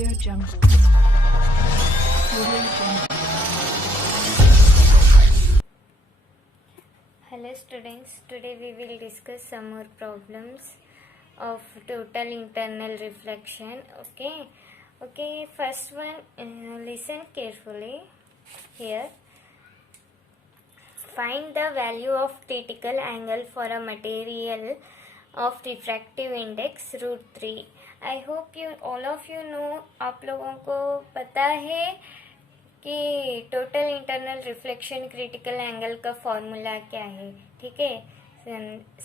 Audio Jungle. Audio Jungle. Hello students, today we will discuss some more problems of total internal reflection. Okay, first one, listen carefully here. Find the value of critical angle for a material of refractive index √3. I hope you all of you know, आप लोगों को पता है कि total internal reflection critical angle का formula क्या है. ठीक है,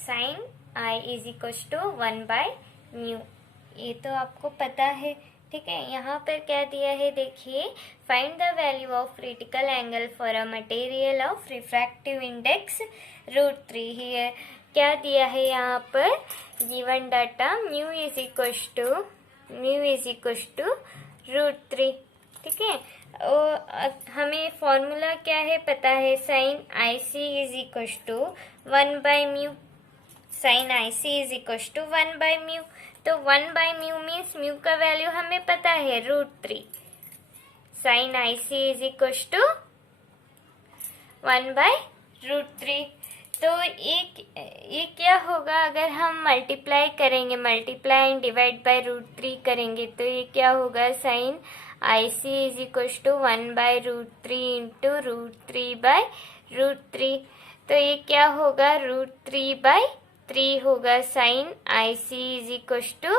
sine I is equal to 1/μ, ये तो आपको पता है. ठीक है, यहाँ पर क्या दिया है देखिए. Find the value of critical angle for a material of refractive index √3. Here क्या दिया है यहाँ पर, given data mu is equal to √3. ठीक है, हमें फॉर्मूला क्या है पता है, sine I C is equal to 1/μ. Sine I C is equal to 1/μ. तो 1/μ मीन्स म्यू का वैल्यू हमें पता है √3. Sine I C is equal to 1/√3. तो ये क्या होगा, अगर हम मल्टीप्लाई करेंगे, मल्टीप्लाई एंड डिवाइड बाय √3 करेंगे, तो ये क्या होगा, sine I C is equal to 1/√3 into √3/√3. तो ये क्या होगा, √3/3 होगा. Sine I C is equal to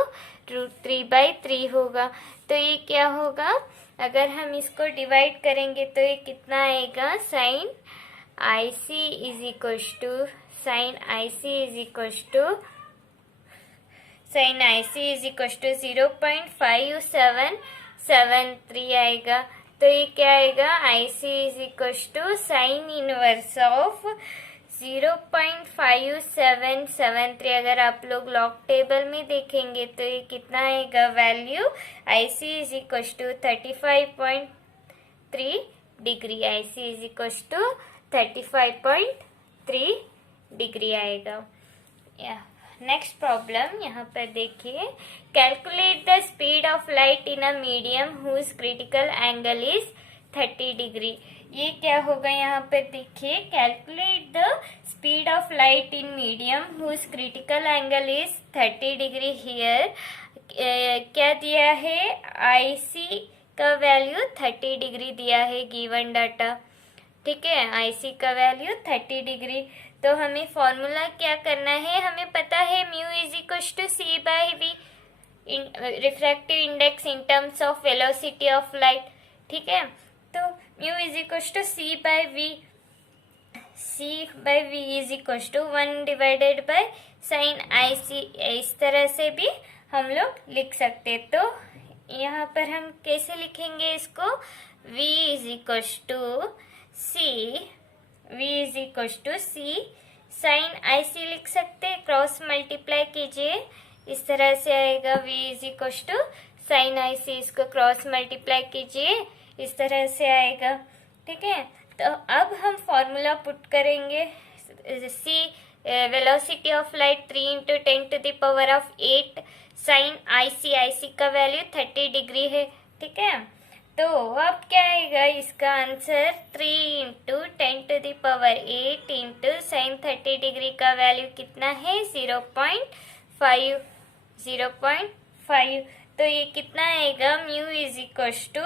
√3/3 होगा. तो ये क्या होगा, अगर हम इसको डिवाइड करेंगे तो ये कितना आएगा, sine I C is equal to 0.5773 आएगा. तो ये क्या आएगा, I C is equal to sine inverse of 0.5773. अगर आप लोग लॉग टेबल में देखेंगे तो ये कितना आएगा value, I C is equal to 35.3 degree. I C is equal to 35.3 degree आएगा. नेक्स्ट प्रॉब्लम यहाँ पर देखिए. Calculate the speed of light in a medium whose critical angle is 30 degree. ये क्या होगा, यहाँ पर देखिए, calculate the speed of light in medium whose critical angle is 30 degree. Here क्या दिया है, आई सी का वैल्यू 30 डिग्री दिया है, गिवन डाटा. ठीक है, आई सी का वैल्यू 30 डिग्री. तो हमें फॉर्मूला क्या करना है, हमें पता है mu is equal to c/v, refractive index in terms of velocity of light. ठीक है, तो mu is equal to c/v is equal to 1 divided by sine I C. इस तरह से भी हम लोग लिख सकते. तो यहाँ पर हम कैसे लिखेंगे इसको, v is equal to c sine I C लिख सकते, क्रॉस मल्टीप्लाई कीजिए, इस तरह से आएगा v is equal to sine I C. इसको क्रॉस मल्टीप्लाई कीजिए, इस तरह से आएगा. ठीक है, तो अब हम फॉर्मूला पुट करेंगे. c velocity of light 3 into 10⁸ sine I C का वैल्यू 30 डिग्री है. ठीक है, तो अब क्या आएगा, इसका answer 3 into 10⁸ into sine 30 degree का वैल्यू कितना है, 0.5. तो ये कितना आएगा, mu is equal to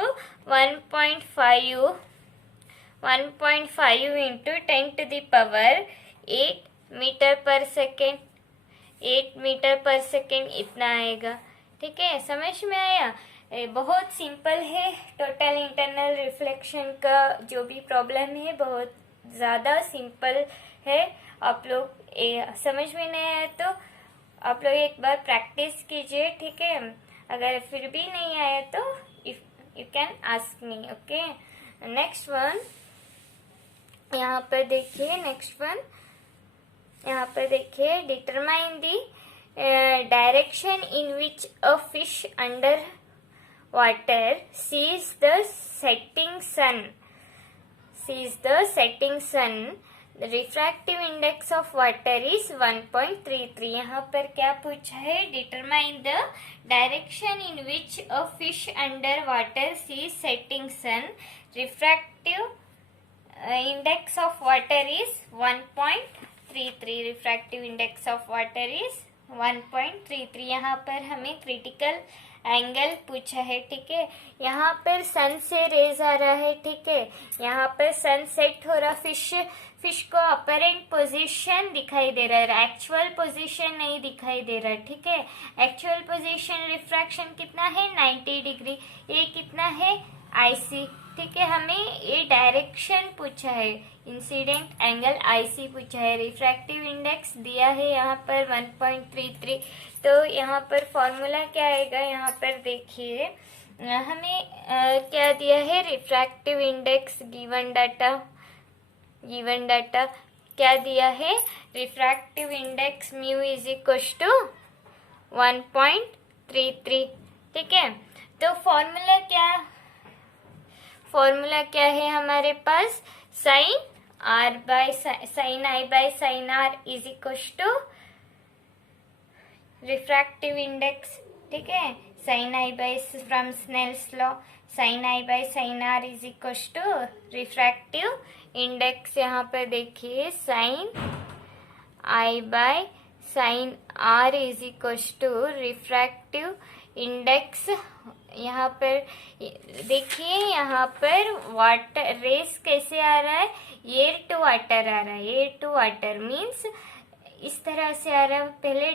1.5 into 10⁸ metre per second, 8 metre per second इतना आएगा. ठीक है, समझ में आया. बहुत सिंपल है. टोटल इंटरनल रिफ्लेक्शन का जो भी प्रॉब्लम है बहुत ज़्यादा सिंपल है. आप लोग समझ में नहीं आया तो आप लोग एक बार प्रैक्टिस कीजिए. ठीक है, अगर फिर भी नहीं आया तो you can ask me. Okay, next one यहाँ पर देखिए. Determine the direction in which a fish under water sees the setting sun. Refractive index of water is 1.33। यहाँ पर क्या पूछा है, determine the direction in which a fish under water sees setting sun. Refractive index of water is 1.33। Refractive index of water is 1.33। यहाँ पर हमें critical angle पूछा है, ठीक है। यहाँ पर सन से रेज आ रहा है, ठीक है। यहाँ पर सन सेट हो रहा, फिश को अपरेंट पोजीशन दिखाई दे रहा है, एक्चुअल पोजीशन नहीं दिखाई दे रहा है, ठीक है। एक्चुअल पोजीशन रिफ्रैक्शन कितना है, 90 डिग्री। ये कितना है, आईसी, ठीक है। हमें ये डायरेक्शन पूछा है, इंसिडेंट एंगल आईसी पूछा है। रिफ्रैक्टिव इंडेक्स दिया है यहाँ पर 1.33। तो यहाँ पर फॉर्मूला क्या आएगा, यहाँ पर देखिए हमें क्या दिया है, रिफ्रैक्टिव इंडेक्स गिवन डाटा क्या दिया है, refractive index mu is equal to 1.33, ठीक है। तो फॉर्मूला क्या है हमारे पास, sine I by sine R is equal to refractive index, ठीक है। Sine I by, from Snell's law, sine I by sine R is equal to refractive index. यहाँ पर देखिए sine I by sine R is equal to refractive index. यहाँ पर देखिए, यहाँ पर वाटर रेस कैसे आ रहा है, एयर टू वाटर आ रहा है। एयर टू वाटर मीन्स इस तरह से आ रहा है, पहले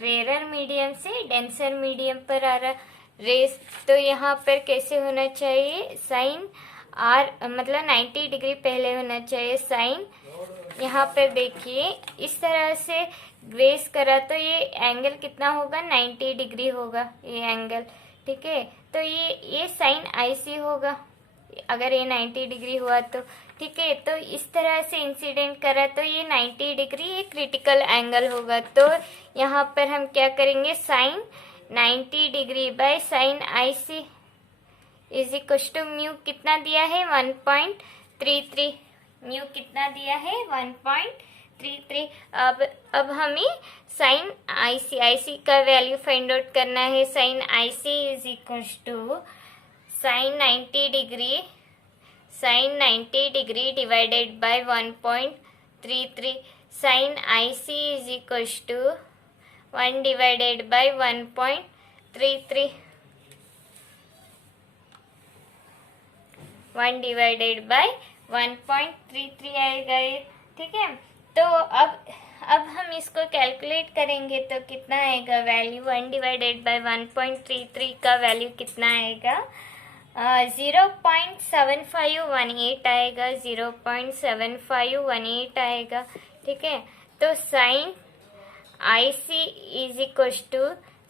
रेयर मीडियम से डेंसर मीडियम पर आ रहा है रेस। तो यहाँ पर कैसे होना चाहिए, साइन आर मतलब 90 डिग्री पहले होना चाहिए साइन। यहाँ पर देखिए इस तरह से ग्रेस करा तो ये एंगल कितना होगा, 90 डिग्री होगा ये एंगल, ठीक है। तो ये साइन आईसी होगा अगर ये 90 डिग्री हुआ तो, ठीक है। तो इस तरह से इंसिडेंट करा तो ये 90 डिग्री ये क्रिटिकल एंगल होगा। तो यहाँ पर हम क्या करेंगे, sine 90 degree by sine IC is equal to mu कितना दिया है, 1.33। म्यू कितना दिया है, 1.33। अब हमें साइन आईसी का वैल्यू फाइंड आउट करना है। Sine IC is equal to sine 90 degree divided by 1.33। Sine IC is equal to 1 divided by 1.33, 1 divided by 1.33 आएगा ये, ठीक है। तो अब हम इसको कैलकुलेट करेंगे तो कितना आएगा वैल्यू, 1 डिवाइडेड बाय 1.33 का वैल्यू कितना आएगा, 0.7518 आएगा, 0.7518 आएगा, ठीक है। तो sine IC is equal to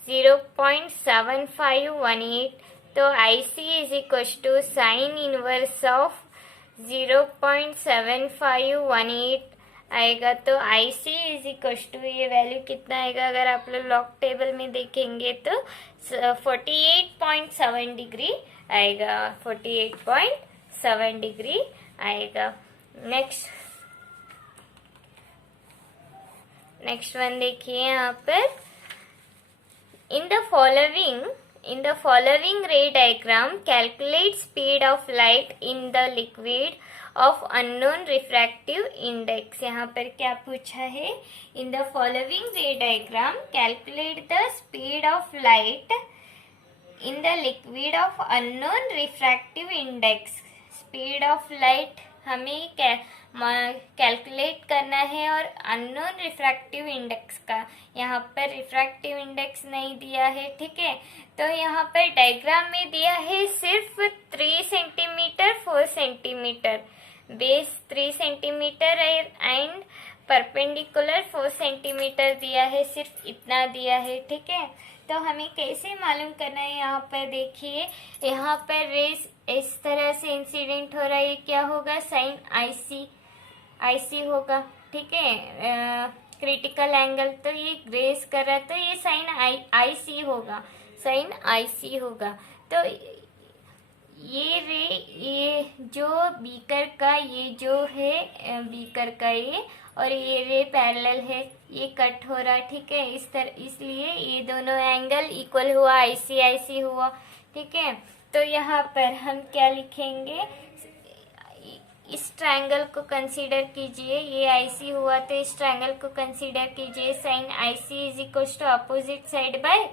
0.7518, तो IC is equal to sine inverse of 0.7518 आएगा। तो आईसी इज इक्वल टू ये वैल्यू कितना आएगा, अगर आप लोग लॉग टेबल में देखेंगे तो 48.7 डिग्री आएगा, 48.7 डिग्री आएगा। नेक्स्ट वन देखिए यहाँ पर, in the following ray diagram calculate speed of light in the liquid of unknown refractive index। यहाँ पर क्या पूछा है, in the following ray diagram calculate the speed of light in the liquid of unknown refractive index। Speed of light हमें calculate करना है और unknown refractive index का, यहाँ पर रिफ्रैक्टिव इंडेक्स नहीं दिया है, ठीक है। तो यहाँ पर डायग्राम में दिया है सिर्फ 3 centimetre 4 centimetre, base 3 centimetre and perpendicular 4 centimetre दिया है, सिर्फ इतना दिया है, ठीक है। तो हमें कैसे मालूम करना है, यहाँ पर देखिए, यहाँ पर रेस इस तरह से इंसिडेंट हो रहा है, ये क्या होगा, साइन आईसी होगा, ठीक है। क्रिटिकल एंगल तो ये ग्रेस कर रहा है तो ये साइन आईसी होगा, साइन आईसी होगा। तो ये रे, ये जो बीकर का, ये जो है बीकर का ये, और ये रे पैरेलल है, ये कट हो रहा, ठीक है, इस तरह, इसलिए ये दोनों एंगल इक्वल हुआ, आईसी आईसी हुआ, ठीक है। तो यहाँ पर हम क्या लिखेंगे, इस ट्रायंगल को कंसीडर कीजिए, ये आईसी हुआ तो इस ट्रायंगल को कंसीडर कीजिए, sine IC is equal to opposite side by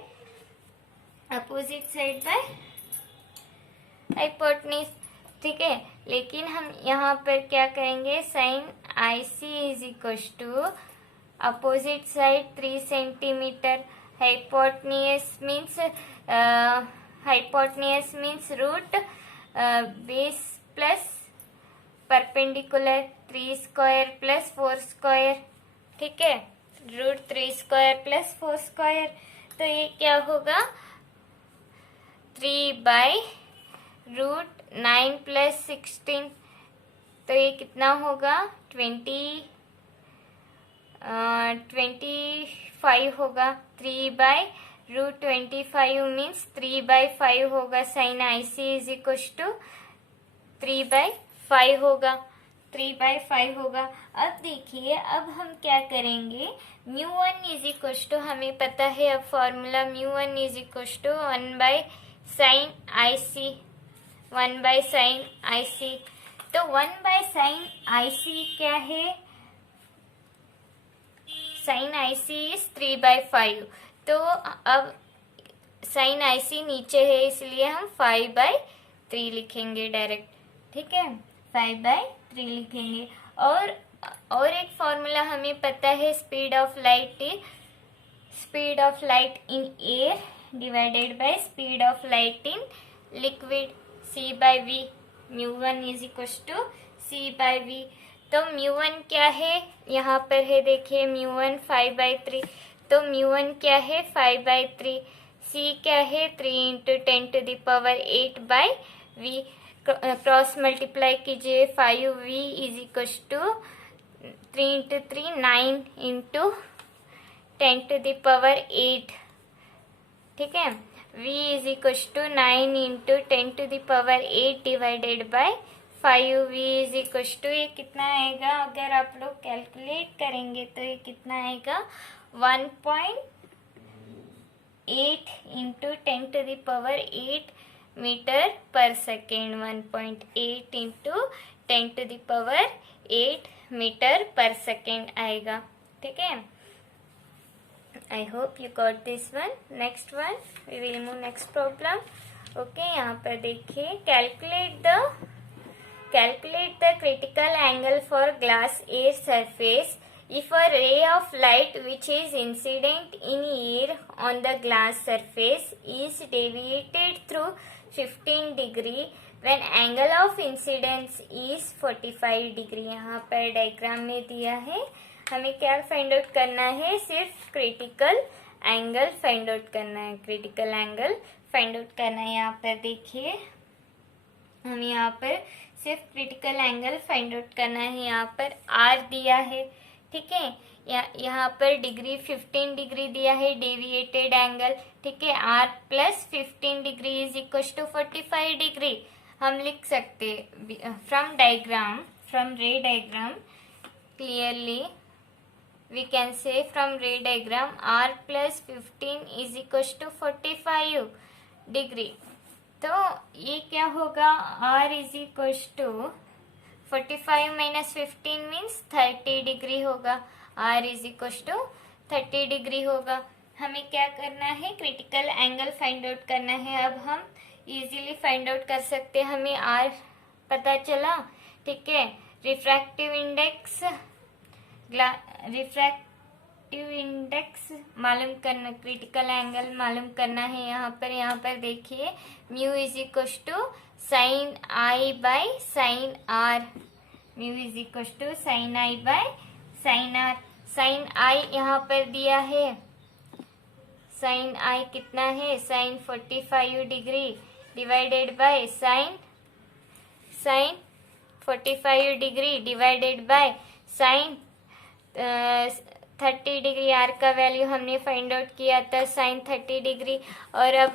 hypotenuse, ठीक है। लेकिन हम यहाँ पर क्या करेंगे, sine IC is equal to opposite side 3 centimetre, hypotenuse means root base plus perpendicular 3 square plus 4 square, ठीक है, रूट 3 स्क्वायर प्लस 4 स्क्वायर। तो ये क्या होगा, 3/√9 प्लस 16, तो ये कितना होगा, 25 होगा। 3/√25 मीन्स 3/5 होगा, sine IC is equal to 3/5 होगा, 3/5 होगा। अब देखिए, अब हम क्या करेंगे, μ1 इज इक्वल टू, हमें पता है अब formula, μ1 is equal to 1/sin IC, 1/sin IC. तो 1/sin आईसी क्या है, साइन आईसी इज 3/5, तो अब साइन आईसी नीचे है इसलिए हम 5/3 लिखेंगे डायरेक्ट, ठीक है, 5/3 लिखेंगे। और एक फॉर्मूला हमें पता है, speed of light in air divided by speed of light in liquid, c/v, μ1 is equal to c/v। तो μ1 क्या है, यहाँ पर है, देखिए μ1 5/3, तो μ1 क्या है 5/3, c क्या है 3 × 10⁸ क्रॉस मल्टीप्लाई कीजिए, 5v इज इक्वल टू 3 × 3 9 × 10⁸, ठीक है, v is equal to 9 × 10⁸ divided by 5v is equal to, ये कितना आएगा, अगर आप लोग कैलकुलेट करेंगे तो ये कितना आएगा, 1.8 × 10⁸ metre per second, 1.8 × 10⁸ metre per second आएगा, ठीक है। I hope you got this one. Next one, we will move next problem. Okay, यहाँ पर देखिए, calculate the critical angle for glass air surface if a ray of light which is incident in air on the glass surface is deviated through 15 degree when angle of incidence is 45 degree। यहाँ पर diagram में दिया है, हमें क्या find out करना है, सिर्फ क्रिटिकल एंगल फाइंड आउट करना है, क्रिटिकल एंगल फाइंड आउट करना है। यहाँ पर देखिए, हम यहाँ पर सिर्फ क्रिटिकल एंगल फाइंड आउट करना है, यहाँ पर आर दिया है, ठीक है, यहाँ पर डिग्री 15 डिग्री दिया है, डेविएटेड एंगल, ठीक है, R plus 15 degree is equal to 45 degree. हम लिख सकते from ray diagram clearly we can say from ray diagram r plus 15 is equals to 45 degree। तो ये क्या होगा, r is equals to 45 minus 15 means 30 degree होगा, r is equals to 30 degree होगा। हमें क्या करना है, क्रिटिकल एंगल फाइंड आउट करना है। अब हम इजीली फाइंड आउट कर सकते हैं, हमें r पता चला, ठीक है, रिफ्रैक्टिव इंडेक्स मालूम करना, क्रिटिकल एंगल मालूम करना है। यहाँ पर देखिए, mu is equal to sine I by sine R, mu is equal to sine I by sine R. Sine I यहाँ पर दिया है, साइन आई कितना है, sine 45 degree divided by sine 45 degree divided by sine 30 degree. R का value हमने find out किया था साइन 30 डिग्री। और अब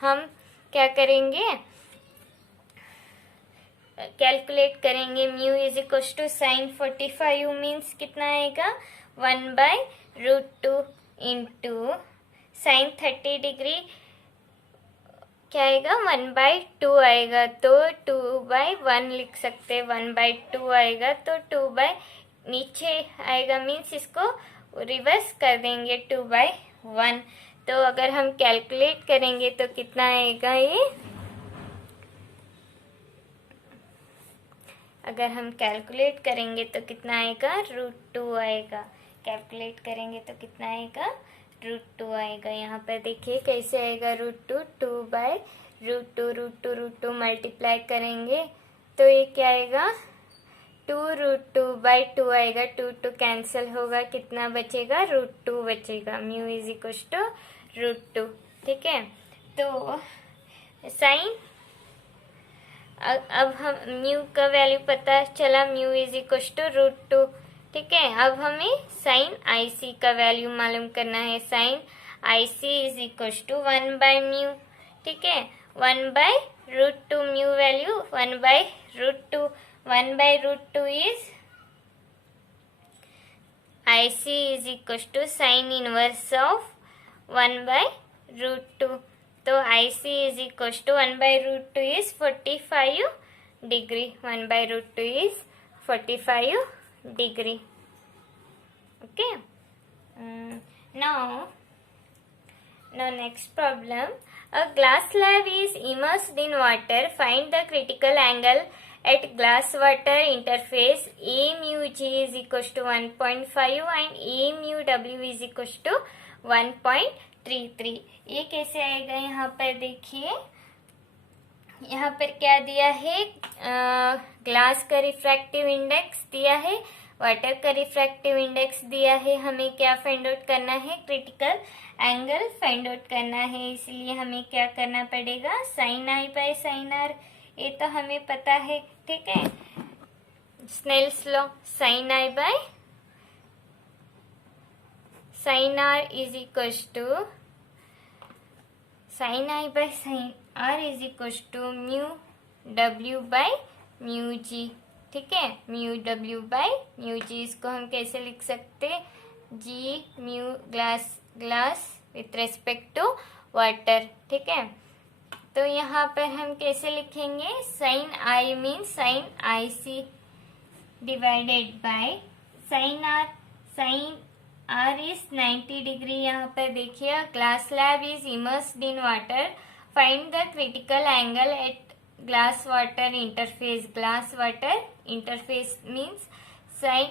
हम क्या करेंगे, कैलकुलेट करेंगे mu is equal to sine 45 means कितना आएगा 1/√2 इंटू साइन 30 डिग्री क्या आएगा 1/2 आएगा, तो 2/1 लिख सकते हैं, 1/2 आएगा तो 2 नीचे आएगा मीन्स इसको रिवर्स कर देंगे 2/1। तो अगर हम कैलकुलेट करेंगे तो कितना आएगा ये, अगर हम कैलकुलेट करेंगे तो कितना आएगा √2 आएगा, कैलकुलेट करेंगे तो कितना आएगा √2 आएगा। यहाँ पर देखिए कैसे आएगा √2, 2/√2 मल्टीप्लाई करेंगे तो ये क्या आएगा 2√2/2 आएगा, 2 कैंसिल होगा, कितना बचेगा √2 बचेगा, म्यू इज इक्वल टू √2। ठीक है, तो साइन अब हम म्यू का वैल्यू पता चला, म्यू इज इक्वल टू √2। ठीक है, अब हमें साइन IC का वैल्यू मालूम करना है, sine IC is equal to 1/म्यू। ठीक है, 1/√2 mu value 1/√2, 1/√2 is IC is equal to sine inverse of 1/√2, तो IC is equal to 1/√2 is 45 degree, 1/√2 is 45 degree. Okay, now next problem, a glass slab is immersed in water, find the critical angle at glass water interface, A mu G is equal to 1.5 and A mu W is equal to 1.33। ये कैसे आएगा, यहाँ पर देखिए, यहाँ पर क्या दिया है, ग्लास का रिफ्रैक्टिव इंडेक्स दिया है, वाटर का रिफ्रैक्टिव इंडेक्स दिया है, हमें क्या फाइंड आउट करना है, क्रिटिकल एंगल फाइंड आउट करना है, इसलिए हमें क्या करना पड़ेगा sin I/sin R, ये तो हमें पता है। ठीक है, Snell's law, sin I/sin R is equal to sin I/sin R is equal to mu W/म्यू जी। ठीक है, म्यू W/म्यू जी, इसको हम कैसे लिख सकते, G mu glass with respect to water. ठीक है, तो यहाँ पर हम कैसे लिखेंगे, sine I mean sine IC divided by sine R, sine R is 90 degree. यहाँ पर देखिए, glass slab is immersed in water, find the critical angle at glass water interface, glass water interface means sine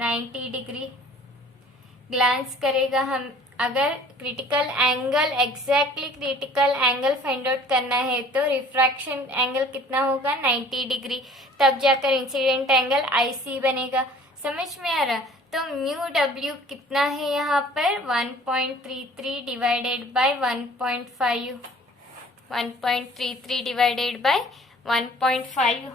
90 degree. Glance करेगा हम, अगर critical angle exactly critical angle find out करना है तो refraction angle कितना होगा 90 डिग्री, तब जाकर इंसिडेंट एंगल IC बनेगा। समझ में आ रहा, तो म्यू W कितना है यहाँ पर 1.33 डिवाइडेड बाय 1.5, 1.33 डिवाइडेड बाय 1.5।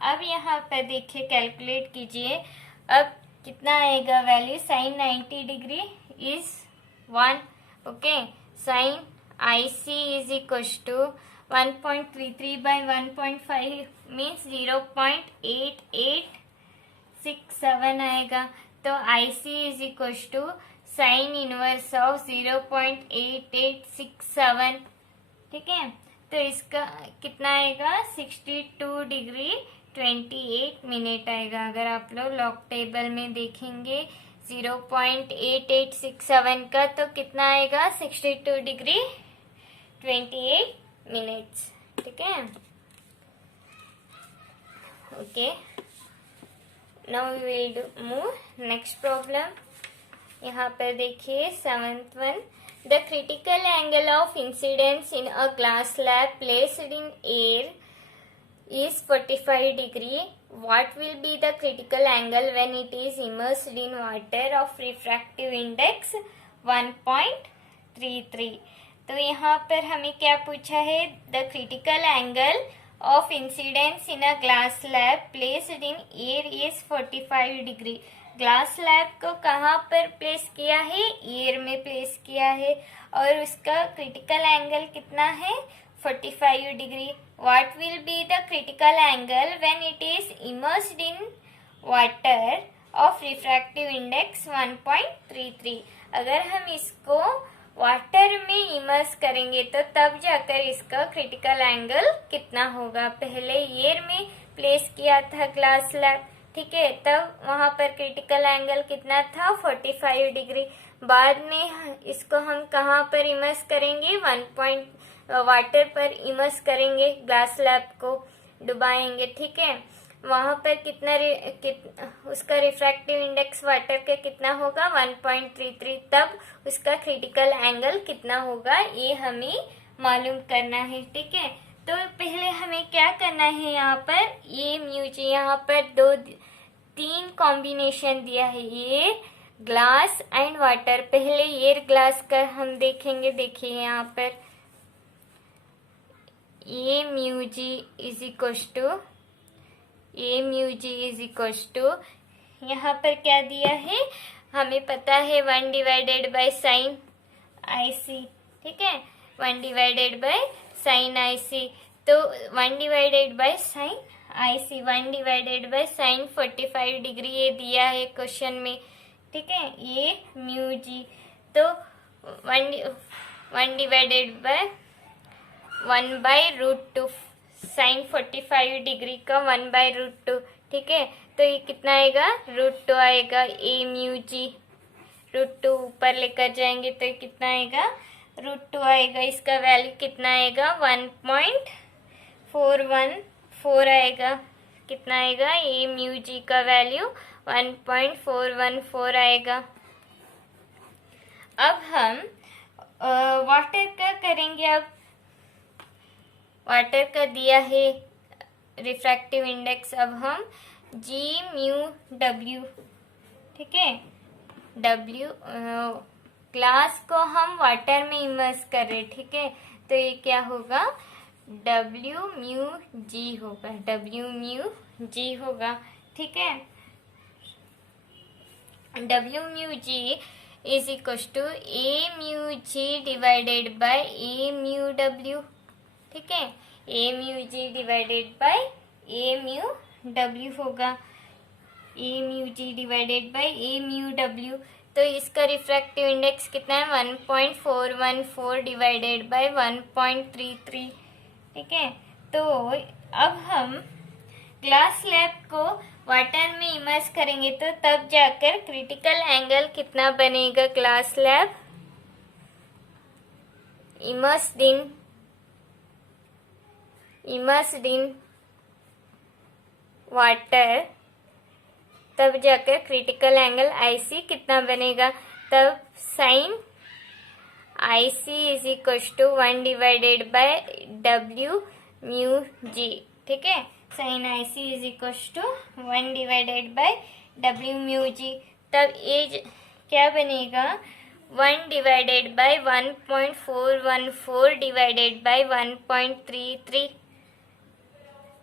अब यहाँ पर देखिए, कैलकुलेट कीजिए, अब कितना आएगा value, sine 90 degree is 1। Okay, sine IC is equal to 1.33 by 1.5 means 0.8867 आएगा, तो IC is equal to sine inverse of 0.8867। ठीक है, तो इसका कितना आएगा 62 डिग्री 28 मिनट आएगा। अगर आप लोग लॉग टेबल में देखेंगे 0.8867 का, तो कितना आएगा 62 डिग्री 28 मिनट्स। ठीक है, okay, now we will do move next problem. यहाँ पर देखिए 7th one, the critical angle of incidence in a glass slab placed in air is 45 degree. What will be the critical angle when it is immersed in water of refractive index 1.33? तो यहाँ पर हमें क्या पूछा है, the critical angle of incidence in a glass slab placed in air is 45 degree. Glass slab को कहाँ पर प्लेस किया है, एयर में प्लेस किया है, और उसका क्रिटिकल एंगल कितना है 45 degree. what will be the critical angle when it is immersed in water of refractive index 1.33। अगर हम इसको वाटर में इमर्स करेंगे तो तब जाकर इसका क्रिटिकल एंगल कितना होगा। पहले ईयर में प्लेस किया था ग्लास स्लैब, ठीक है, तब वहां पर क्रिटिकल एंगल कितना था 45 डिग्री। बाद में इसको हम कहाँ पर इमर्स करेंगे, वाटर पर इमर्स करेंगे, ग्लास स्लैब को डुबाएंगे, ठीक है। वहां पर उसका रिफ्रैक्टिव इंडेक्स वाटर का कितना होगा 1.33, तब उसका क्रिटिकल एंगल कितना होगा ये हमें मालूम करना है, ठीक है। तो पहले हमें क्या करना है, यहाँ पर ये म्यूज, यहाँ पर तीन कॉम्बिनेशन दिया है, ये ग्लास एंड वाटर। पहले एयर ग्लास का हम देखेंगे, देखिए यहाँ पर A mu G is equal to यहाँ पर क्या दिया है हमें पता है 1 divided by sine I C, ठीक है, 1 divided by sine I C. तो 1 divided by sine I C, 1 divided by sine 45 degree ये दिया है क्वेश्चन में, ठीक है, ये म्यू जी। तो 1 डिवाइडेड बाय 1/√2 साइन 45 डिग्री का 1/√2, ठीक है। तो ये कितना आएगा √2 आएगा, ए म्यू जी √2 ऊपर लेकर जाएंगे तो ये कितना आएगा √2 आएगा। इसका वैल्यू कितना आएगा 1.414 आएगा। कितना आएगा, ए म्यू जी का वैल्यू 1.414 आएगा। अब हम वाटर का करेंगे। अब वाटर का दिया है रिफ्रैक्टिव इंडेक्स, अब हम जी म्यू डब्ल्यू, ठीक है, डब्ल्यू ग्लास को हम वाटर में इमर्स कर रहे, ठीक है, तो ये क्या होगा डब्ल्यू म्यू जी होगा, डब्ल्यू म्यू जी होगा, ठीक है। W mu G is equal to A mu G divided by A mu W, ठीक है, A mu G divided by A mu W होगा, A mu G divided by A mu W. तो इसका refractive index कितना है 1.414 divided by 1.33, ठीक है। तो अब हम ग्लास स्लैब को वाटर में इमर्स करेंगे तो तब जाकर क्रिटिकल एंगल कितना बनेगा, glass slab immersed in water, तब जाकर क्रिटिकल एंगल आईसी कितना बनेगा, तब sine IC is equal to 1 divided by W mu G, ठीक है, sine IC is equal to 1 divided by W mu G. तब ये क्या बनेगा 1 डिवाइडेड बाय 1.414 डिवाइडेड बाय 1.33,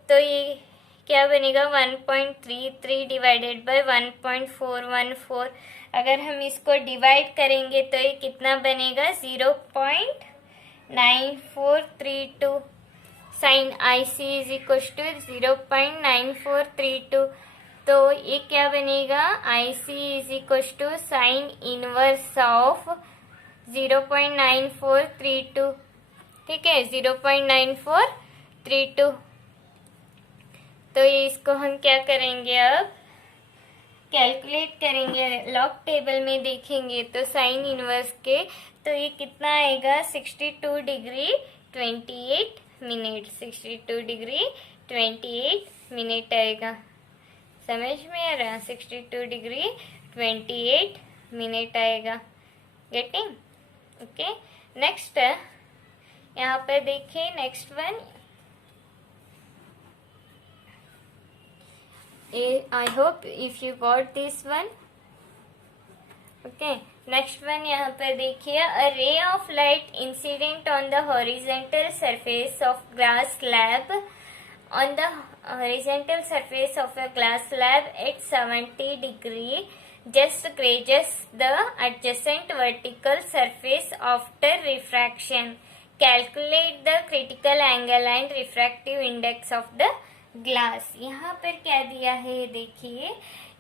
तो ये क्या बनेगा 1.33 डिवाइडेड बाय 1.414। अगर हम इसको डिवाइड करेंगे तो ये कितना बनेगा 0.9432, sine I C is equal to 0.9432। तो ये क्या बनेगा I C is equal to sine inverse of 0.9432, ठीक है, 0.9432। तो ये इसको हम क्या करेंगे अब कैलकुलेट करेंगे, लॉग टेबल में देखेंगे तो साइन इनवर्स के, तो ये कितना आएगा 62 डिग्री 28 मिनट, 62 डिग्री 28 मिनट आएगा। समझ में आ रहा, 62 डिग्री 28 मिनट आएगा। Getting, okay. नेक्स्ट यहाँ पर देखिए, next one, I hope if you got this one, okay. Next one यहाँ पर देखिए, a ray of light incident on the horizontal surface of glass slab, on the horizontal surface of a glass slab at 70 degree just grazes the adjacent vertical surface after refraction. Calculate the critical angle and refractive index of the glass. यहाँ पर क्या दिया है देखिए,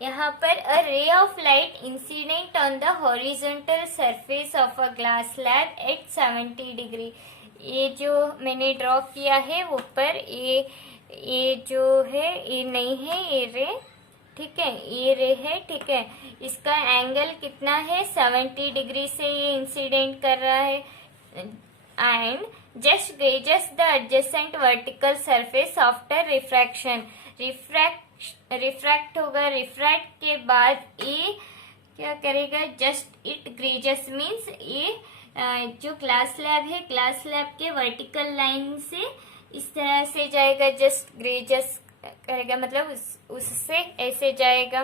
यहाँ पर a ray of light incident on the horizontal surface of a glass slab at 70 degree. ये जो मैंने ड्रॉ किया है ऊपर, ये जो है ये नहीं है, ये रे, ठीक है, ये रे है, ठीक है। इसका एंगल कितना है, 70 डिग्री से ये इंसिडेंट कर रहा है and just grazes the adjacent vertical surface after refraction. Refract होगा, रिफ्रैक्ट के बाद ये क्या करेगा, जस्ट इट ग्रेजेस मीन्स ये जो ग्लास स्लैब है, ग्लास स्लैब के वर्टिकल लाइन से इस तरह से जाएगा, जस्ट ग्रेजेस करेगा, मतलब उससे ऐसे जाएगा।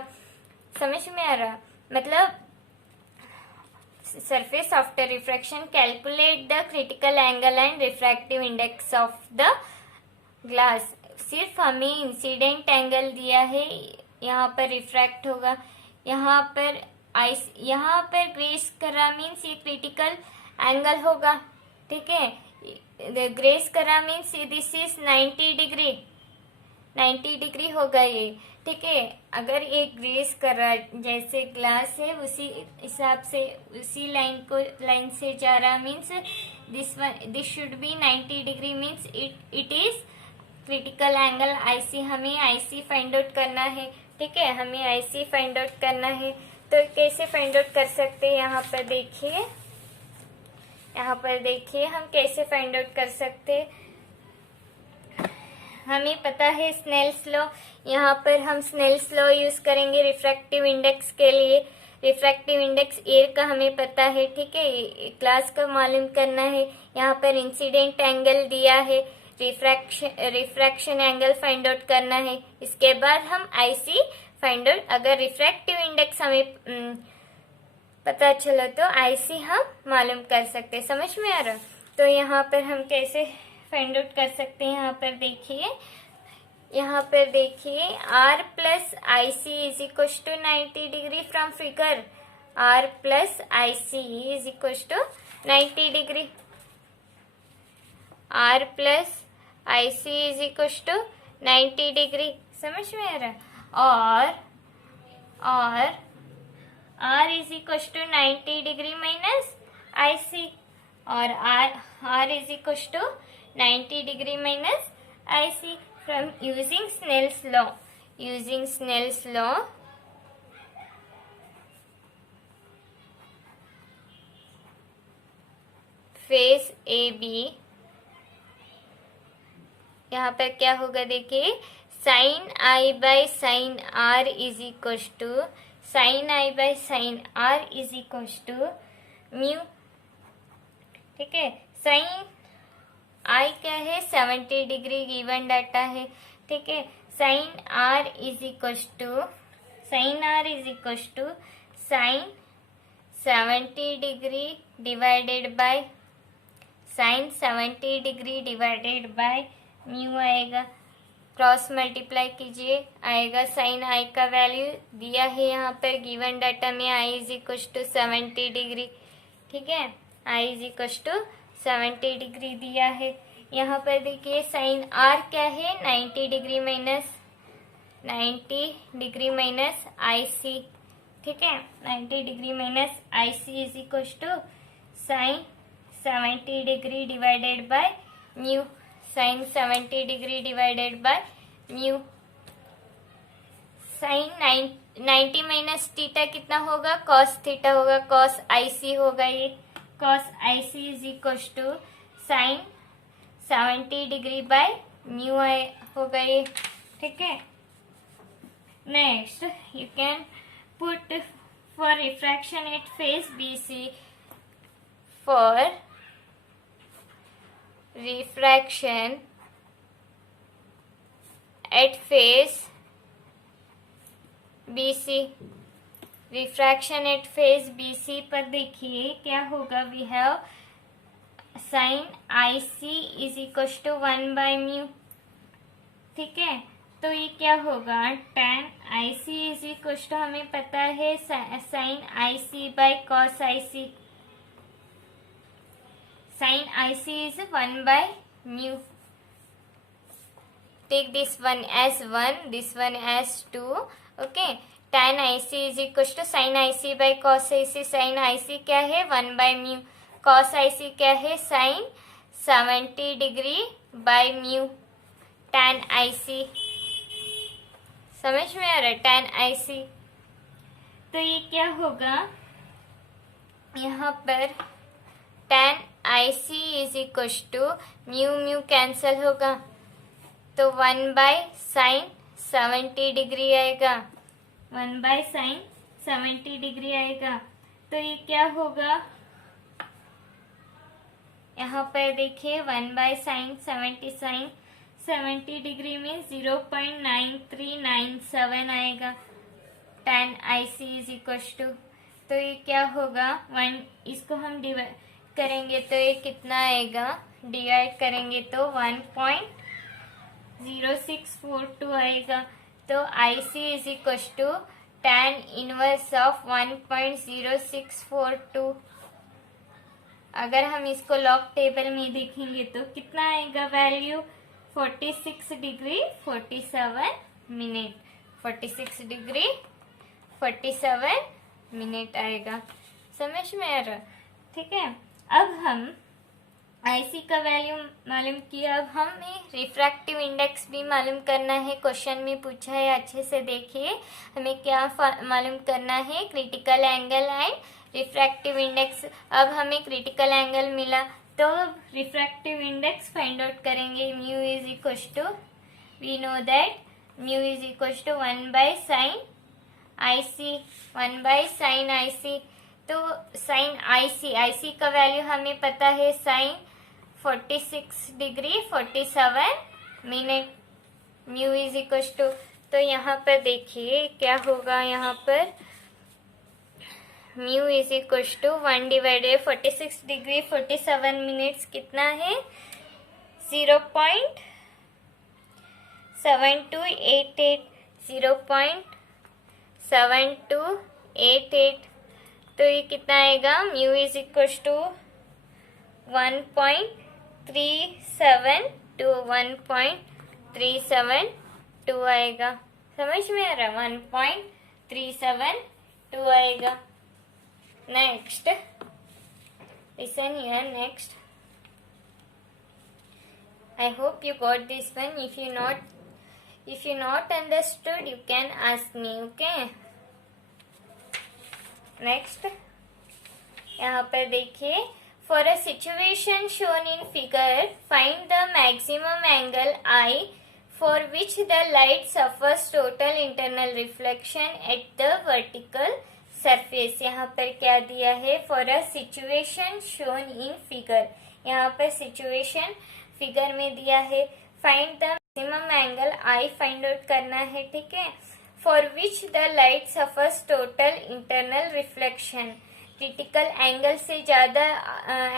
समझ में आ रहा, मतलब surface after refraction calculate the critical angle and refractive index of the glass। सिर्फ हमें इंसिडेंट एंगल दिया है, यहाँ पर रिफ्रैक्ट होगा, यहाँ पर ग्रेस करा मीन्स ये क्रिटिकल एंगल होगा, ठीक है। ग्रेस करा means this is 90 degree, 90 degree होगा ये, ठीक है। अगर एक ग्रेस कर रहा है, जैसे ग्लास है उसी हिसाब से उसी लाइन से जा रहा means this should be 90 degree means it is critical angle IC. हमें आईसी फाइंड आउट करना है, ठीक है, हमें आईसी फाइंड आउट करना है। तो कैसे फाइंड आउट कर सकते हैं, यहाँ पर देखिए, यहाँ पर देखिए हम कैसे फाइंड आउट कर सकते हैं। हमें पता है स्नेल्स लॉ, यहाँ पर हम स्नेल्स लॉ यूज करेंगे रिफ्रैक्टिव इंडेक्स के लिए। रिफ्रैक्टिव इंडेक्स एयर का हमें पता है, ठीक है, ग्लास का मालूम करना है। यहाँ पर इंसिडेंट एंगल दिया है, रिफ्रैक्शन एंगल फाइंड आउट करना है। इसके बाद हम आईसी फाइंड आउट, अगर रिफ्रैक्टिव इंडेक्स हमें पता चला तो आईसी हम मालूम कर सकते हैं। समझ में आ रहा, तो यहाँ पर हम कैसे फाइंड आउट कर सकते हैं, यहाँ पर देखिए R plus I C is equal to 90 degree from figure. R plus I C is equal to 90 degree, R plus I C is equal to 90 degree. समझ में आ रहा, और R is equal to 90 degree minus I C, और R is equal to 90 degree minus IC from using Snell's law. Using Snell's law, face AB, यहाँ पर क्या होगा देखिए, sine I by sine R is equal to sine I by sine R is equal to mu, ठीक है। Sign I क्या है, 70 degree given data है, ठीक है। Sine R is equal to sine 70 degree divided by sine 70 degree divided by mu आएगा। Cross multiply कीजिए, आएगा साइन I का वैल्यू दिया है यहाँ पर गिवन डाटा में, I इज इक्व टू 70 डिग्री, ठीक है, I is equal to 70 degree दिया है। यहाँ पर देखिए साइन R क्या है, 90 डिग्री माइनस आई सी, ठीक है, 90 degree minus I C is equal to sine 70 degree divided by mu, sine 70 degree divided by mu. Sine 90 minus theta कितना होगा, कॉस थीटा होगा, कॉस आई सी होगा ये, cos IC is equals to sin 70 degree by mu होगा ये, ठीक है। Next you can put for refraction at face BC, for refraction at face BC, refraction at face BC पर देखिए क्या होगा, we have sine IC is equal to 1 by mu, ठीक है। तो ये क्या होगा, tan IC is equal to, हमें पता है sine IC by cos IC, sin IC is 1 by mu. Take this one as 1, this one as 2. Okay, tan IC is equals to sin IC by cos IC. sin IC क्या है 1 by mu. cos IC क्या है sin 70 degree by mu. tan IC समझ में आ रहा है, tan IC. तो ये क्या होगा यहाँ पर tan IC is equal to mu cancel होगा तो 1 बाय साइन 70 डिग्री आएगा. 1 बाय साइन 70 डिग्री आएगा. तो ये क्या होगा यहाँ पर देखिए 1 बाय साइन 70 डिग्री में 0.9397 आएगा. tan IC is equal to, तो ये क्या होगा 1, इसको हम डिवाइड करेंगे तो ये कितना आएगा, डिवाइड करेंगे तो 1.0642 आएगा. तो IC is equal to tan inverse of 1.0642. अगर हम इसको लॉग टेबल में देखेंगे तो कितना आएगा value 46 degree 47 minute. 46 degree 47 minute आएगा. समझ में आ रहा, ठीक है. अब हम IC का वैल्यू मालूम किया. अब हमें रिफ्रैक्टिव इंडेक्स भी मालूम करना है. क्वेश्चन में पूछा है, अच्छे से देखिए. हमें क्या मालूम करना है, critical angle and refractive index. अब हमें क्रिटिकल एंगल मिला तो रिफ्रैक्टिव इंडेक्स फाइंड आउट करेंगे. Mu is equal to, we know that mu is equal to 1 by sine IC. 1 by sine IC. तो साइन IC का वैल्यू हमें पता है sine 46 degree 47 minute. Mu is equal to, तो यहाँ पर देखिए क्या होगा, यहाँ पर mu is equal to 1 divided 46 degree 47 minutes कितना है 0.7288. 0.7288. तो ये कितना आएगा, म्यू इज इक्वल टू 1.372 आएगा. समझ में आ रहा, 1.372 आएगा. Next listen here. Next, I hope you got this one. If you not understood, you can ask me. Okay. Next, यहाँ पर देखिए, for a situation shown in figure, find the maximum angle I for which the light suffers total internal reflection at the vertical surface. यहाँ पर क्या दिया है, for a situation shown in figure. यहाँ पर situation फिगर में दिया है, find the maximum angle I find out करना है, ठीक है. For which the light suffers total internal reflection. Critical angle से ज्यादा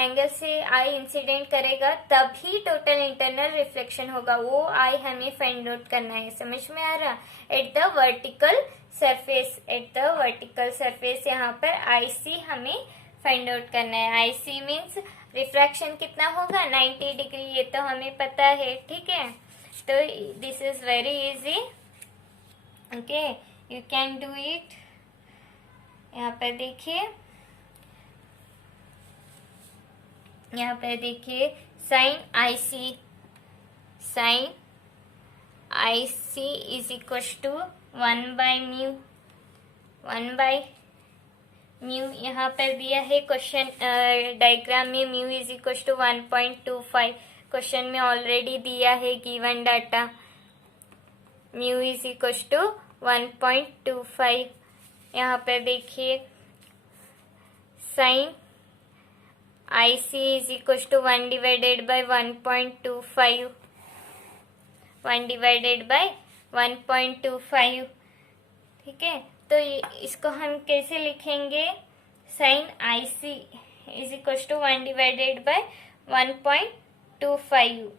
एंगल से आई इंसिडेंट करेगा तभी टोटल इंटरनल रिफ्लेक्शन होगा. वो आई हमें फाइंड आउट करना है. समझ में आ रहा. At the vertical surface. At the vertical surface यहाँ पर IC हमें फाइंड आउट करना है. IC मीन्स रिफ्रैक्शन कितना होगा 90 डिग्री. ये तो हमें पता है, ठीक है. तो this is very easy. Okay, you can do it. यहाँ पर देखिए, यहाँ पर देखिए sine IC is equal to 1 by mu. 1 by mu यहाँ पर दिया है क्वेश्चन डायग्राम में. Mu is equal to 1.25. Question में ऑलरेडी दिया है given data. Mu is equal to 1.25. यहाँ पर देखिए sine IC is equal to 1 divided by 1.25. 1 divided by 1.25, ठीक है. तो इसको हम कैसे लिखेंगे, sine IC is equal to 1 divided by 1.25.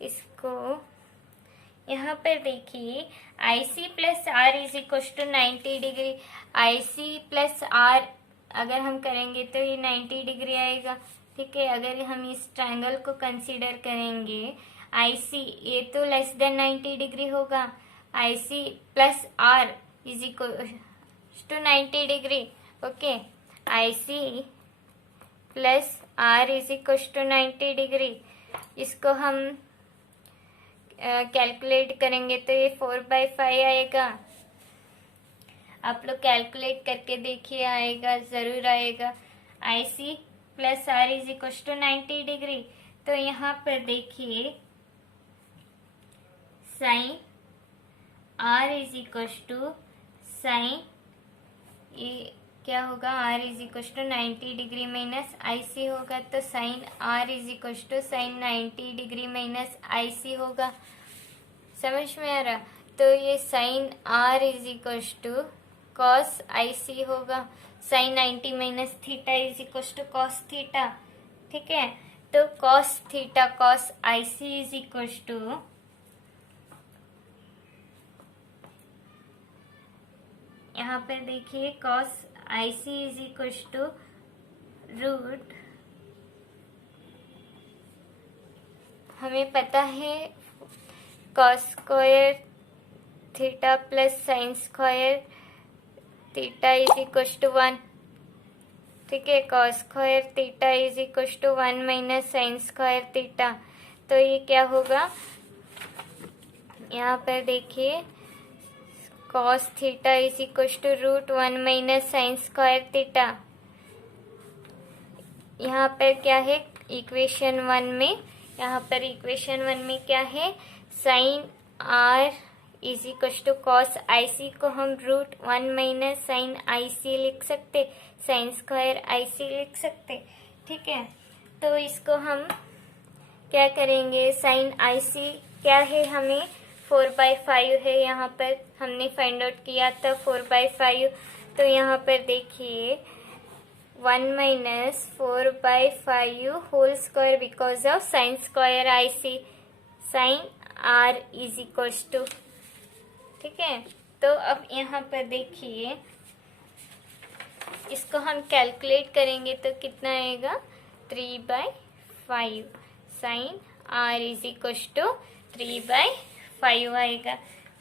इसको यहाँ पर देखिए IC plus R is equal to 90 degree. IC plus R अगर हम करेंगे तो ये 90 डिग्री आएगा। ठीक है, अगर हम इस ट्रायंगल को कंसीडर करेंगे IC, ये तो लेस देन 90 डिग्री होगा। IC plus R is equal to 90 degree. Okay, IC plus R is equal to 90 degree. इसको हम कैलकुलेट करेंगे तो ये 4/5 आएगा। आप लोग कैलकुलेट करके देखिए, आएगा, जरूर आएगा। IC plus R is equal to 90 degree. तो यहाँ पर देखिए sine R is equal to sine, ये क्या होगा, R is equal to 90 degree minus IC होगा, तो sine R is equal to sine 90 degree minus IC होगा। समझ में आ रहा? तो ये sine R is equal to cos IC होगा। Sine 90 minus theta is equal to cos theta. ठीक है, तो cos theta cos IC is equal to यहाँ पर देखिए cos IC is equal to root, हमें पता है cos square theta plus sine square theta is equal to 1। ठीक है, cos square theta is equal to 1 minus sine square theta. तो ये क्या होगा, यहाँ पर देखिए cos theta is equal to root 1 minus sine square theta. यहाँ पर क्या है इक्वेशन 1 में, यहाँ पर इक्वेशन 1 में क्या है, sine R is equal to cos IC को हम रूट 1 माइनस साइन IC लिख सकते, साइन स्क्वायर IC लिख सकते। ठीक है, तो इसको हम क्या करेंगे, साइन IC क्या है, हमें 4/5 है, यहाँ पर हमने फाइंड आउट किया था 4/5। तो यहाँ पर देखिए 1 minus 4/5 whole square because of sine square IC, sine R is equal to. ठीक है, तो अब यहाँ पर देखिए इसको हम कैलकुलेट करेंगे तो कितना आएगा, 3/5 sine R is equal to 3/5 आएगा।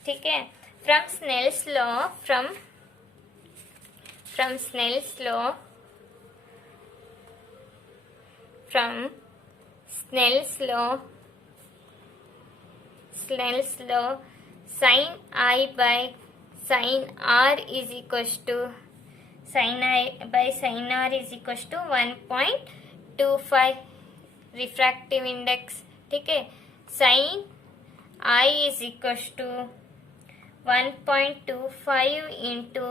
ठीक है, from Snell's law, from Snell's law, from Snell's law, Snell's law, sin I by sin R is equals to sin I by sin R is equals to 1.25 refractive index। ठीक है, sin I is equals to 1.25 into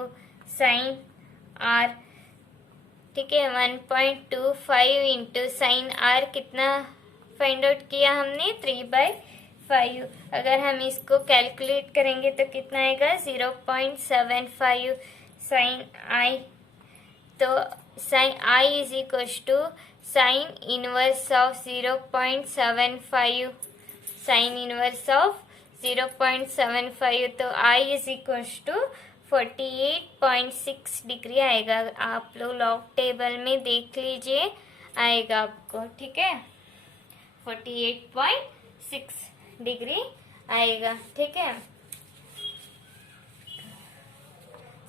sin R। ठीक है, 1.25 into sin R कितना find out किया हमने, 3/5। अगर हम इसको कैलकुलेट करेंगे तो कितना आएगा, 0.75 साइन I। तो sine I is equal to sine inverse of 0.75, sine inverse of 0.75। तो I is equal to 48.6 degree आएगा। आप लोग लॉग टेबल में देख लीजिए, आएगा आपको। ठीक है, 48.6 डिग्री आएगा। ठीक है,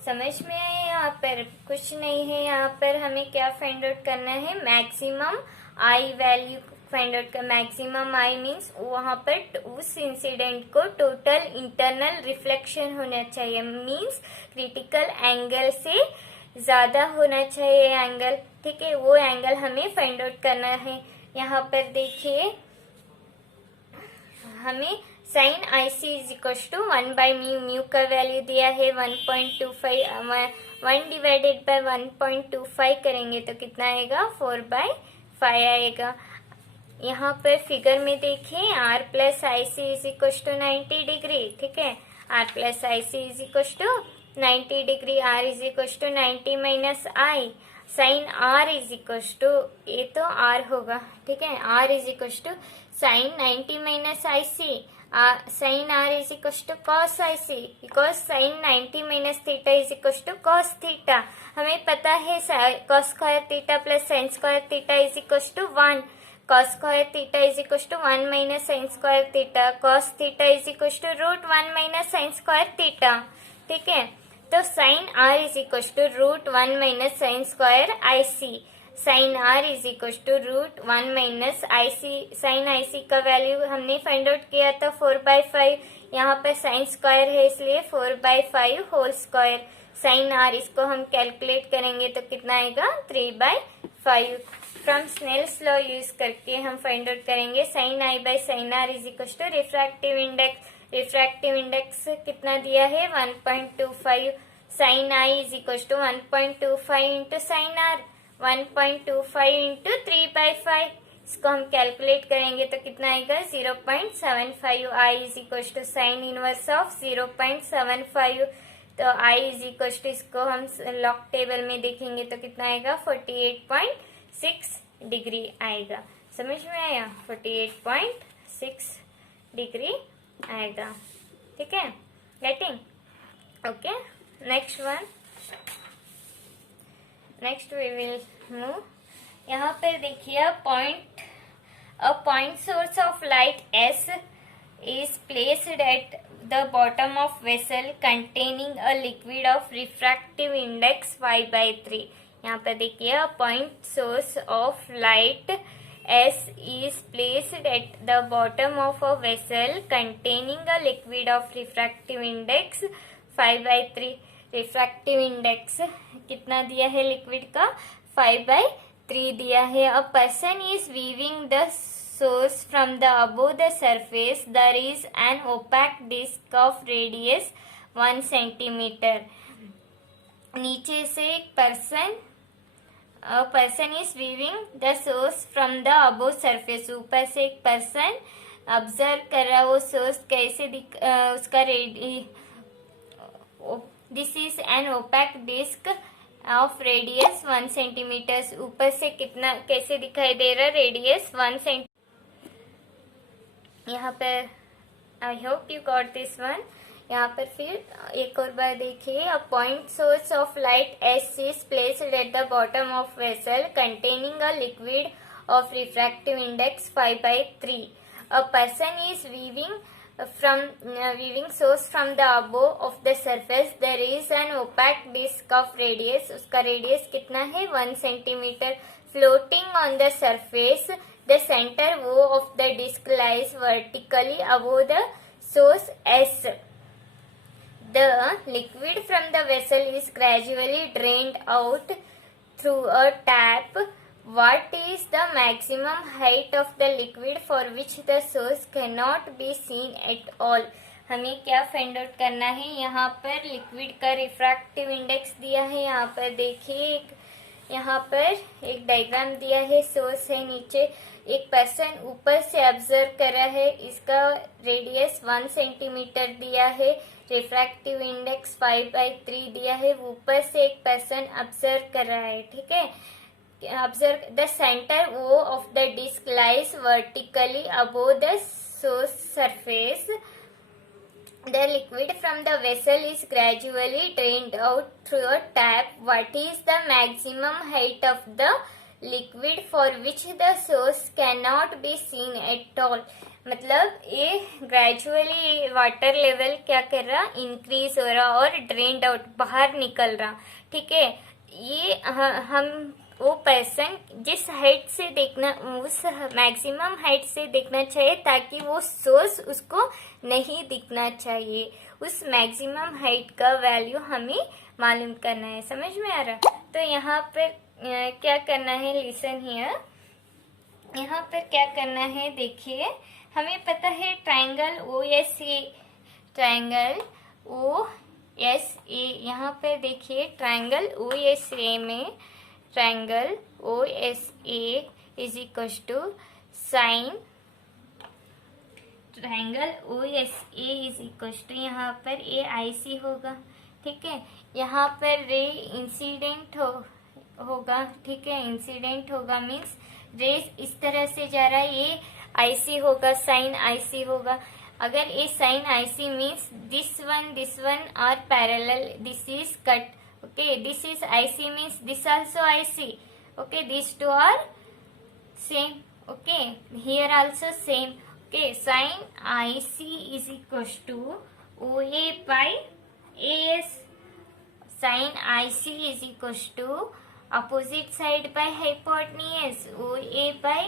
समझ में आए? यहाँ पर कुछ नहीं है, यहाँ पर हमें क्या फाइंड आउट करना है, maximum I value find out कर। मैक्सिमम आई मीन्स वहां पर उस इंसिडेंट को टोटल इंटरनल रिफ्लेक्शन होना चाहिए, मीन्स क्रिटिकल एंगल से ज्यादा होना चाहिए एंगल। ठीक है, वो एंगल हमें फाइंड आउट करना है। यहाँ पर देखिए हमें sine IC is equal to 1/μ, mu का वैल्यू दिया है 1.25, 1 डिवाइडेड बाय 1.25 करेंगे तो कितना आएगा, 4/5 आएगा। यहाँ पर फिगर में देखिए R plus IC is equal to 90 degree. ठीक है, R plus IC is equal to 90 degree, R is equal to 90 minus I, sine R is equal to, ये तो R होगा। ठीक है, R is equal to sine 90 minus IC, sin r is equals to cos ic because sin 90 minus theta is equals to cos theta. हमें पता है cos square theta plus sin square theta is equals to 1. cos square theta is equals to 1 minus sin square theta. cos theta is equals to root 1 minus sin square theta. ठीक है, तो sin r is equals to root 1 minus sin square ic. Sine R is equal to root 1 minus IC. Sine IC का value हमने find out किया था 4/5. यहाँ पर sine square है इसलिए 4/5 होल स्क्वायर. साइन आर इसको हम कैलकुलेट करेंगे तो कितना आएगा 3/5. फ्रॉम स्नेल्स लॉ यूज करके हम फाइंड आउट करेंगे sine I by sine R is equal to refractive index. Refractive index कितना दिया है 1.25. Sine I is equal to 1.25 into sine R. 1.25 into 3/5 इसको हम कैलकुलेट करेंगे तो कितना आएगा 0.75. I is equal to sine inverse of 0.75. तो आई इज इक्वल टू इसको हम लॉग टेबल में देखेंगे तो कितना आएगा 48.6 डिग्री आएगा. समझ में आया, 48.6 डिग्री आएगा. ठीक है, getting okay. Next one, next we will move. यहाँ पर देखिए point source of light S is placed at the bottom of vessel containing a liquid of refractive index 5/3. यहाँ पर देखिए point source of light S is placed at the bottom of a vessel containing a liquid of refractive index 5/3. Refractive index कितना दिया है liquid का 5/3 दिया है. A person is viewing the source from the above the surface. There is an opaque disc of radius 1 centimetre. नीचे से एक person is viewing the source from the above surface. ऊपर से एक पर्सन ऑब्जर्व कर रहा है वो सोर्स कैसे उसका this is an opaque disc of radius 1 centimetre. ऊपर से कितना कैसे दिखाई दे रहा है रेडियस 1 सेंटीमीटर. यहाँ पर आई hope you got this one. यहाँ पर फिर एक और बार देखिए. A point source of light S is placed at the bottom of vessel containing a liquid of refractive index 5/3. A person is weaving source from the above of the surface. There is an opaque disc of radius. उसका radius कितना है 1 centimetre. Floating on the surface, the center O of the disc lies vertically above the source S. The liquid from the vessel is gradually drained out through a tap. What is the maximum height of the liquid for which the source cannot be seen at all? हमें क्या find out करना है. यहाँ पर liquid का refractive index दिया है. यहाँ पर देखिए यहाँ पर एक डायग्राम दिया है. सोर्स है, नीचे एक पर्सन ऊपर से ऑब्जर्व कर रहा है. इसका रेडियस 1 सेंटीमीटर दिया है. रिफ्रैक्टिव इंडेक्स 5/3 दिया है. ऊपर से एक पर्सन ऑब्जर्व कर रहा है. ठीक है, observe the center O of the disc lies vertically above the source surface. The liquid from the vessel is gradually drained out through a tap. What is the maximum height of the liquid for which the source cannot be seen at all? मतलब ये gradually water level क्या कर रहा, increase हो रहा और drained out बाहर निकल रहा. ठीक है, ये हम वो पर्सन जिस हाइट से देखना, उस मैक्सिमम हाइट से देखना चाहिए ताकि वो सोर्स उसको नहीं दिखना चाहिए. उस मैक्सिमम हाइट का वैल्यू हमें मालूम करना है. समझ में आ रहा. तो यहाँ पर क्या करना है, लिसन हियर. यहाँ पर क्या करना है देखिए. हमें पता है ट्रायंगल OSA. यहाँ पर देखिए ट्रायंगल OSA में triangle OSA is equal to sine. Triangle OSA is equal to यहाँ पर AIC होगा. ठीक है, यहाँ पर रे इंसिडेंट होगा. ठीक है, इंसिडेंट होगा मीन्स रेज इस तरह से जा रहा है, ये IC होगा, साइन IC होगा. अगर ये sine IC means this one are parallel, this is cut. Okay, this is IC means this also IC. Okay, these two are same. Okay, here also same. Okay, sin IC is equals to OA by AS. Sin IC is equals to opposite side by hypotenuse OA by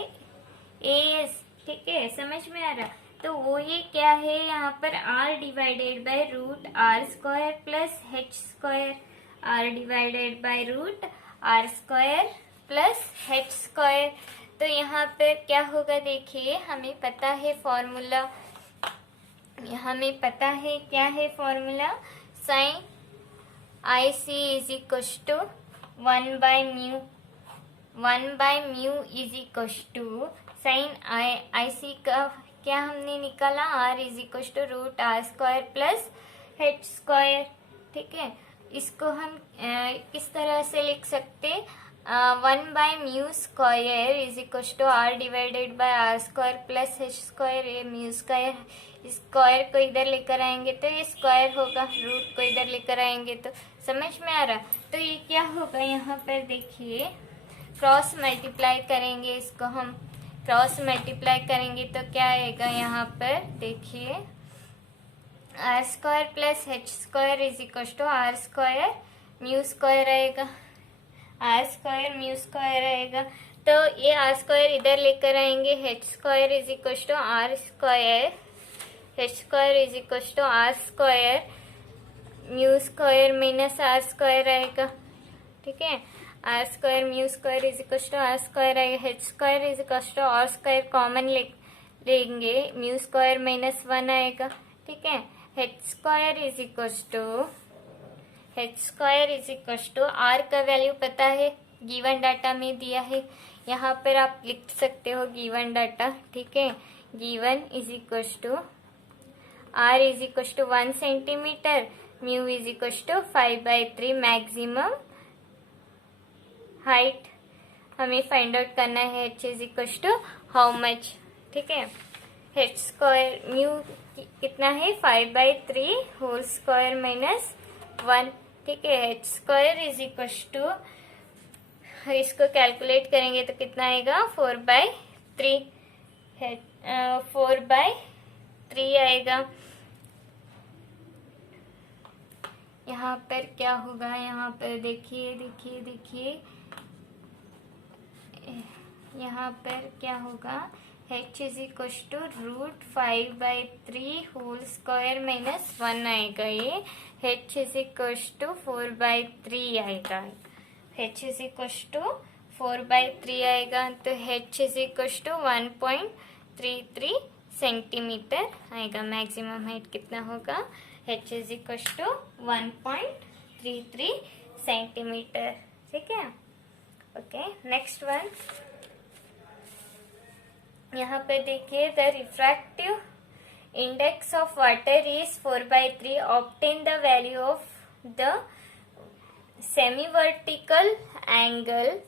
AS. ठीक है, समझ में आ रहा. तो OA क्या है यहाँ पर, R divided by root R square plus H square. R divided by root R square plus H square. तो यहाँ पर क्या होगा, देखिए हमें पता है फॉर्मूला, हमें पता है क्या है formula. Sine IC is equals to 1 by mu is equals to sine IC का क्या हमने निकाला, R is equals to root R square plus H square. ठीक है, इसको हम किस तरह से लिख सकते, 1 by mu square is equals to R divided by R square plus H square. ये म्यू स्क्वायर, स्क्वायर को इधर लेकर आएंगे तो ये स्क्वायर होगा, रूट को इधर लेकर आएंगे तो. समझ में आ रहा. तो ये क्या होगा, यहाँ पर देखिए क्रॉस मल्टीप्लाई करेंगे, इसको हम क्रॉस मल्टीप्लाई करेंगे तो क्या आएगा, यहाँ पर देखिए R square plus H square is equal to R square mu square आएगा. R स्क्वायर म्यू स्क्वायर आएगा. तो ये R स्क्वायर इधर लेकर आएंगे, H square is equal to R square, H square is equal to R square mu square minus R square आएगा. ठीक है, R square mu square is equal to R square आएगा. H square is equal to R square common लेंगे, mu square minus 1 आएगा. ठीक है, H square is equal to R का value पता है, गिवन डाटा में दिया है, यहाँ पर आप लिख सकते हो गिवन डाटा. ठीक है, given is equal to R is equal to 1 centimetre, mu is equal to 5/3 maximum height. हमें फाइंड आउट करना है H is equal to how much. ठीक है, H स्क्वायर म्यू कितना है, 5/3 होल स्क्वायर माइनस 1. ठीक है, H square is equal to, इसको कैलकुलेट करेंगे तो कितना आएगा, 4/3 है, 4/3 आएगा. यहाँ पर क्या होगा, यहाँ पर देखिए देखिए देखिए यहाँ पर क्या होगा, H is equal to root 5/3 whole square minus 1 आएगा. ये H इज इक्वल टू 4/3 आएगा. H इज इक्वल टू 4/3 आएगा. तो H is equal to 1.33 centimetre आएगा. मैक्सिमम हाइट कितना होगा, H is equal to 1.33 centimetre. ठीक है, ओके. नेक्स्ट वन, यहाँ पे देखिए the refractive index of water is 4/3. Obtain the value of the semi vertical angle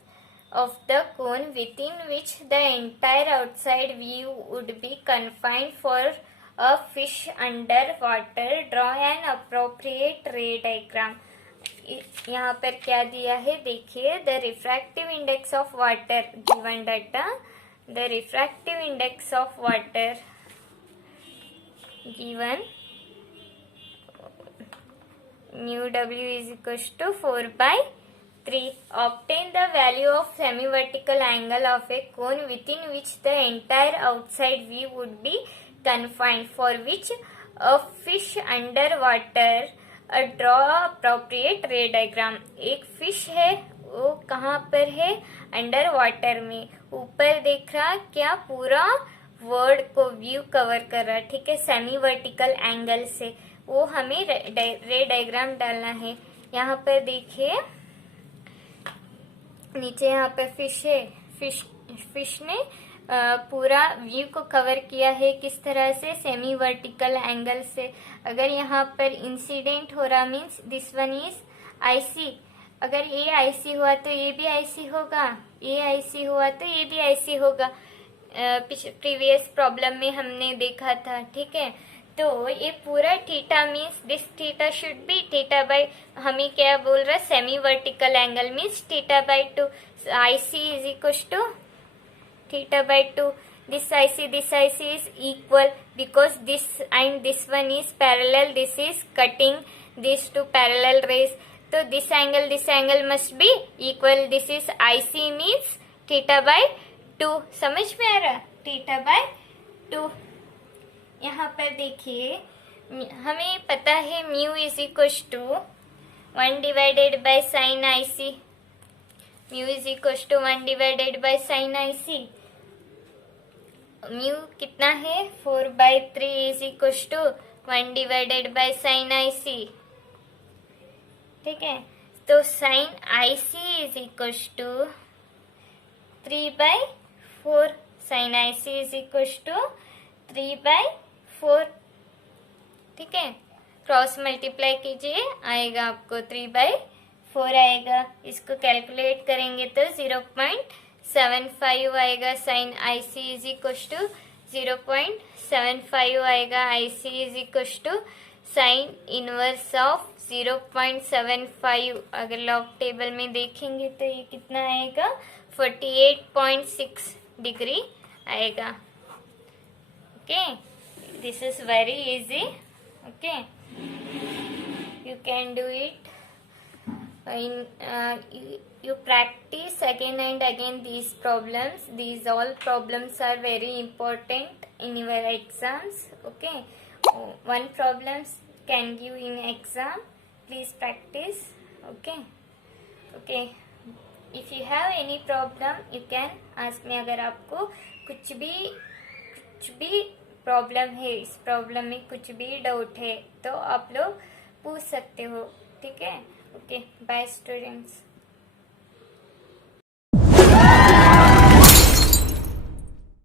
of the cone within which the entire outside view would be confined for a fish under water. Draw an appropriate ray diagram. यहाँ पर क्या दिया है, देखिए the refractive index of water, given data, the refractive index of water given mu w is equals to 4/3. Obtain the value of semi-vertical angle of a cone within which the entire outside view would be confined, for which a fish under water. Draw appropriate ray diagram. एक fish है, वो कहाँ पर है, under water में, ऊपर देख रहा, क्या पूरा वर्ड को व्यू कवर कर रहा. ठीक है, सेमी वर्टिकल एंगल से, वो हमें रे डायग्राम डालना है. यहाँ पर देखिए नीचे यहाँ पे फिश है, फिश ने पूरा व्यू को कवर किया है, किस तरह से, सेमी वर्टिकल एंगल से. अगर यहाँ पर इंसिडेंट हो रहा means this one is IC. अगर ये आईसी हुआ तो ये भी आईसी होगा, ये आईसी हुआ तो ये भी आईसी होगा. प्रीवियस प्रॉब्लम में हमने देखा था. ठीक है, तो ये पूरा theta means this theta should be theta by, हमें क्या बोल रहा है, semi vertical angle means theta by 2, IC is equal to theta by 2. This IC is equal because this and this one is parallel. This is cutting these two parallel rays. So this angle must be equal. This is IC means theta by 2. समझ में आ रहा? theta by 2. यहाँ पर देखिए हमें पता है mu is equal to 1 divided by sine IC. Mu is equal to 1 divided by sine IC. Mu कितना है 4/3 is equal to 1 divided by sine IC. ठीक है, तो sine IC is equal to 3/4. Sine IC is equal to 3/4. ठीक है, cross multiply कीजिए आएगा आपको 3/4 आएगा. इसको कैलकुलेट करेंगे तो 0.75 आएगा. Sine IC is equal to 0.75 आएगा. IC is equal to sine inverse of 0.75. अगर लॉग टेबल में देखेंगे तो ये कितना आएगा 48.6 डिग्री आएगा. Okay, this is very easy. Okay, you can do it. You practice again and again these problems. These all problems are very important in your exams. Okay, one problems can give in exam. Please practice. Okay. If you have any problem, you can ask me. अगर आपको कुछ भी problem है, इस problem में कुछ भी doubt है तो आप लोग पूछ सकते हो. ठीक है. Okay, bye students.